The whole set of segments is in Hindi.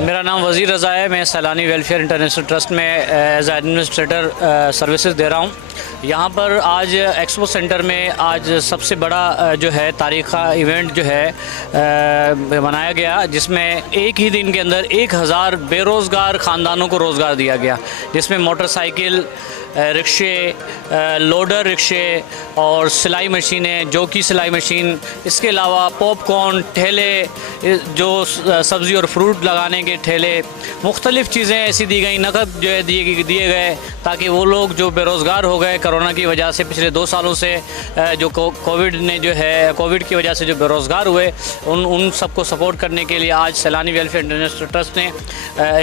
मेरा नाम वज़ीर रज़ा है। मैं सैलानी वेलफेयर इंटरनेशनल ट्रस्ट में एज एडमिनिस्ट्रेटर सर्विसेज दे रहा हूँ। यहाँ पर आज एक्सपो सेंटर में आज सबसे बड़ा जो है तारीख़ी इवेंट जो है मनाया गया, जिसमें एक ही दिन के अंदर 1000 बेरोज़गार ख़ानदानों को रोज़गार दिया गया, जिसमें मोटरसाइकिल, रिक्शे, लोडर रिक्शे और सिलाई मशीनें, जॉकी सिलाई मशीन, इसके अलावा पॉपकॉर्न ठेले, जो सब्ज़ी और फ्रूट लगाने के ठेले, मुख्तलिफ़ चीज़ें ऐसी दी गई, नकद जो है दिए गए, ताकि वो लोग जो बेरोज़गार हो गए कोरोना की वजह से, पिछले 2 सालों से जो कोविड की वजह से जो बेरोज़गार हुए, उन सबको सपोर्ट करने के लिए आज सैलानी वेलफेयर इंटरनेशनल ट्रस्ट ने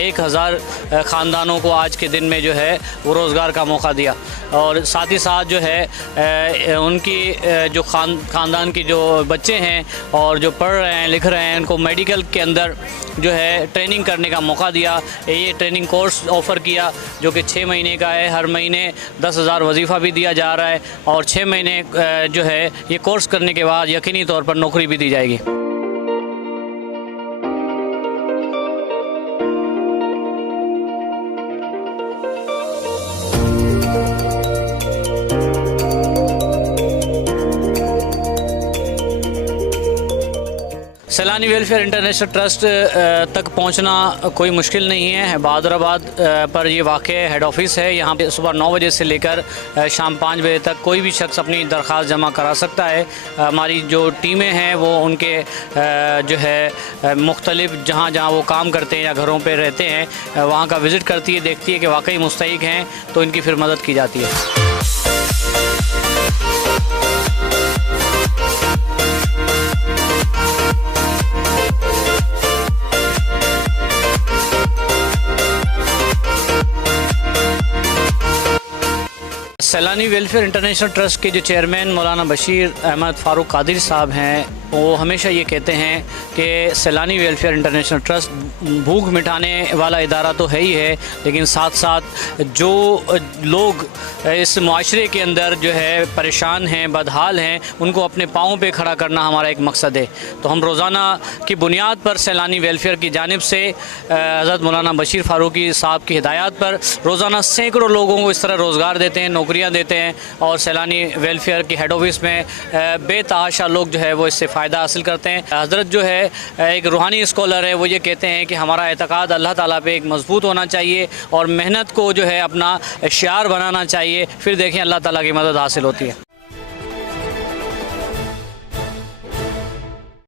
1000 ख़ानदानों को आज के दिन में जो है वो रोज़गार का मौका दिया। और साथ ही साथ जो है उनकी जो ख़ानदान की जो बच्चे हैं और जो पढ़ रहे हैं लिख रहे हैं, उनको मेडिकल के अंदर जो है ट्रेनिंग करने का मौका दिया। ये ट्रेनिंग कोर्स ऑफ़र किया जो कि 6 महीने का है। हर महीने 10,000 वजीफ़ा भी दिया जा रहा है और 6 महीने जो है ये कोर्स करने के बाद यकीनी तौर पर नौकरी भी दी जाएगी। सैलानी वेलफेयर इंटरनेशनल ट्रस्ट तक पहुंचना कोई मुश्किल नहीं है। हैदराबाद पर ये वाक़ हेड ऑफिस है। यहाँ पे सुबह 9 बजे से लेकर शाम 5 बजे तक कोई भी शख्स अपनी दरख्वास्त जमा करा सकता है। हमारी जो टीमें हैं वो उनके जो है मुख्तलिफ जहाँ वो काम करते हैं या घरों पे रहते हैं वहाँ का विज़िट करती है, देखती है कि वाकई मुस्तहिक हैं तो इनकी फिर मदद की जाती है। सैलानी वेलफेयर इंटरनेशनल ट्रस्ट के जो चेयरमैन मौलाना बशीर अहमद फ़ारूक कादरी साहब हैं, वो हमेशा ये कहते हैं कि सैलानी वेलफेयर इंटरनेशनल ट्रस्ट भूख मिटाने वाला इदारा तो है ही है, लेकिन साथ साथ जो लोग इस माशरे के अंदर जो है परेशान हैं, बदहाल हैं, उनको अपने पाँव पे खड़ा करना हमारा एक मकसद है। तो हम रोज़ाना की बुनियाद पर सैलानी वेलफेयर की जानिब से हज़रत मौलाना बशीर फ़ारूकी साहब की हिदायत पर रोज़ाना सैकड़ों लोगों को इस तरह रोज़गार देते हैं, नौकरियाँ देते हैं और सैलानी वेलफेयर की हेड ऑफिस में बेतहाशा लोग जो है वो इससे फ़ायदा हासिल करते हैं। हज़रत जो है एक रूहानी स्कॉलर है, वो ये कहते हैं कि हमारा एतक़ाद अल्लाह ताला पे एक मज़बूत होना चाहिए और मेहनत को जो है अपना शियार बनाना चाहिए, फिर देखें अल्लाह ताला की मदद हासिल होती है।